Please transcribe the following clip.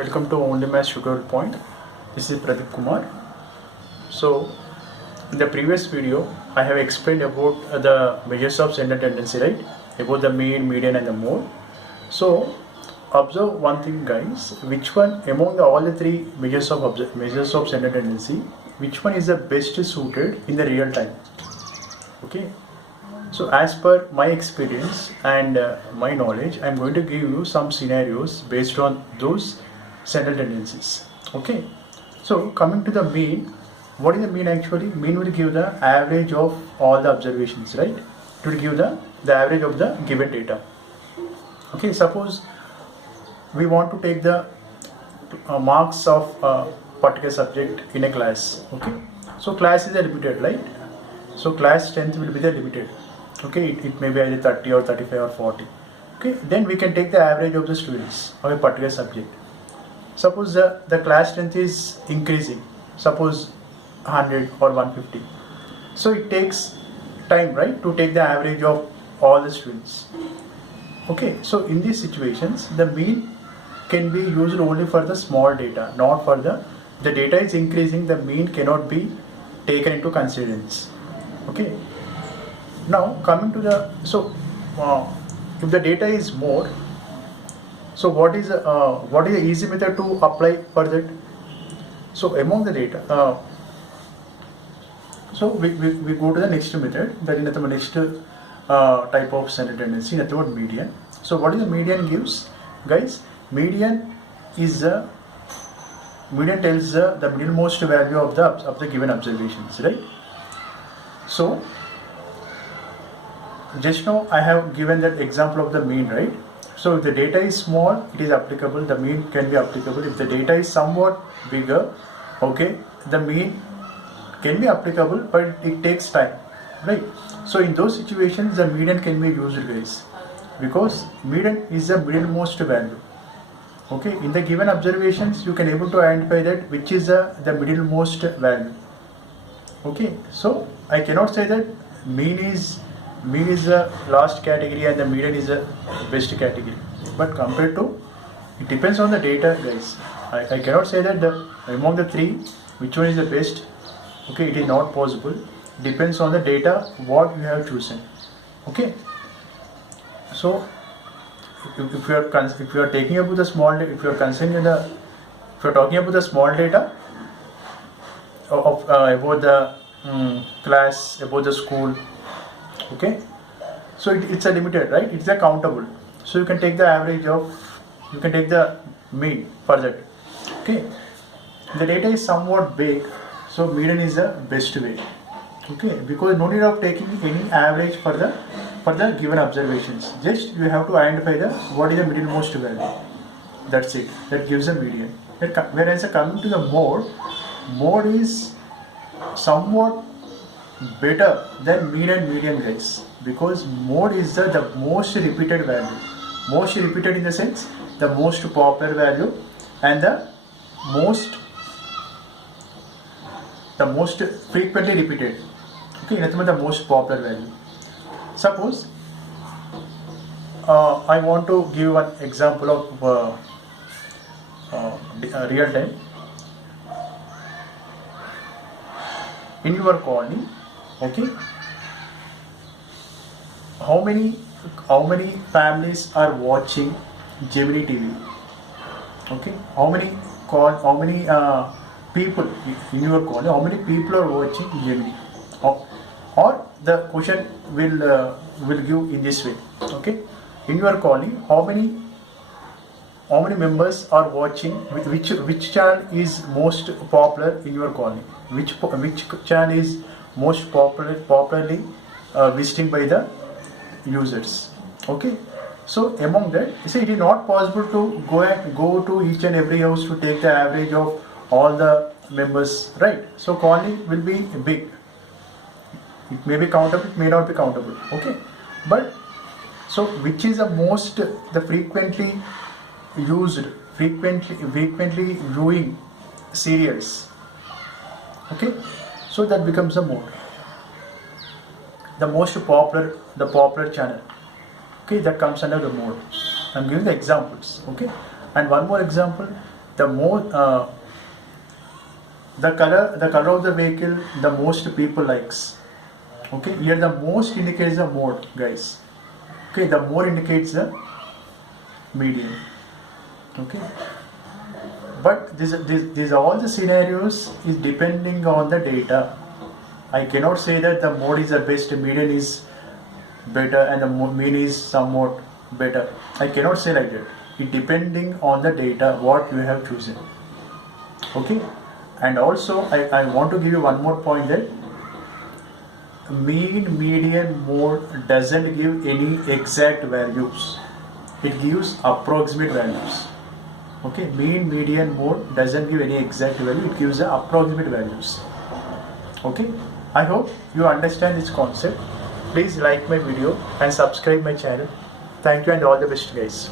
Welcome to Only Match Tutorial Point. This is Pradeep Kumar. So, in the previous video, I have explained about the measures of center tendency, right? About the mean, median, and the mode. So, observe one thing, guys. Which one among all the three measures of center tendency, which one is the best suited in the real time? Okay. So as per my experience and my knowledge, I am going to give you some scenarios based on those central tendencies. Okay. So coming to the mean, what is the mean actually? Mean will give the average of all the observations, right? It will give the average of the given data. Okay. Suppose we want to take the marks of a particular subject in a class. Okay. So class is a limited, right? So class strength will be the limited. Okay, it may be either 30 or 35 or 40. Okay, then we can take the average of the students of a particular subject. Suppose the class strength is increasing, suppose 100 or 150. So it takes time, right, to take the average of all the students. Okay, so in these situations, the mean can be used only for the small data, not for the data is increasing, the mean cannot be taken into consideration. Okay. Now coming to the if the data is more, so what is the easy method to apply for that? So among the data, so we go to the next method, that is the next type of center tendency, that's about median. So what is the median gives, guys? Median is the median tells the middlemost value of the given observations, right? So just now I have given that example of the mean, right? So if the data is small, it is applicable, the mean can be applicable. If the data is somewhat bigger, okay, the mean can be applicable, but it takes time, right? So in those situations, the median can be used, guys, because median is the middlemost value. Okay, in the given observations, you can able to identify that which is the middlemost value. Okay, so I cannot say that mean is the last category and the median is the best category, but compared to, it depends on the data, guys. I cannot say that among the three which one is the best. Okay, it is not possible. Depends on the data what you have chosen. Okay, so if you are taking about the small data, if you are considering if you are talking about the small data of about the class, about the school. Okay, so it's a limited, right? It's a countable. So you can take the average of, you can take the mean for that. Okay, the data is somewhat big, so median is the best way. Okay, because no need of taking any average for the given observations. Just you have to identify what is the middlemost value. That's it. That gives a median. Whereas coming to the mode is somewhat better than mean and median, guys, because mode is the most repeated value. Most repeated in the sense the most popular value and the most frequently repeated. Okay, that's the most popular value. Suppose I want to give one example of real time. In your colony, okay, how many families are watching Gemini TV? Okay, how many people in your colony? How many people are watching Gemini? Or the question will give in this way. Okay, in your colony, how many members are watching? Which channel is most popular in your colony? Which channel is most popularly visiting by the users? Okay, so among that, you see, it is not possible to go to each and every house to take the average of all the members, right? So colony will be big. It may be countable, it may not be countable. Okay, but so which is the frequently viewing serials? Okay, so that becomes the mode. The popular channel. Okay, that comes under the mode. I'm giving the examples. Okay, and one more example, the more the color of the vehicle the most people likes. Okay, here the most indicates the mode, guys. Okay, the more indicates the median. Okay, but these all the scenarios is depending on the data. I cannot say that the mode is the best, median is better, and the mean is somewhat better. I cannot say like that. It depending on the data what you have chosen. Okay, and also I want to give you one more point that mean, median, mode doesn't give any exact values. It gives approximate values. Okay, mean, median, mode doesn't give any exact value. It gives the approximate values. Okay, I hope you understand this concept. Please like my video and subscribe my channel. Thank you and all the best, guys.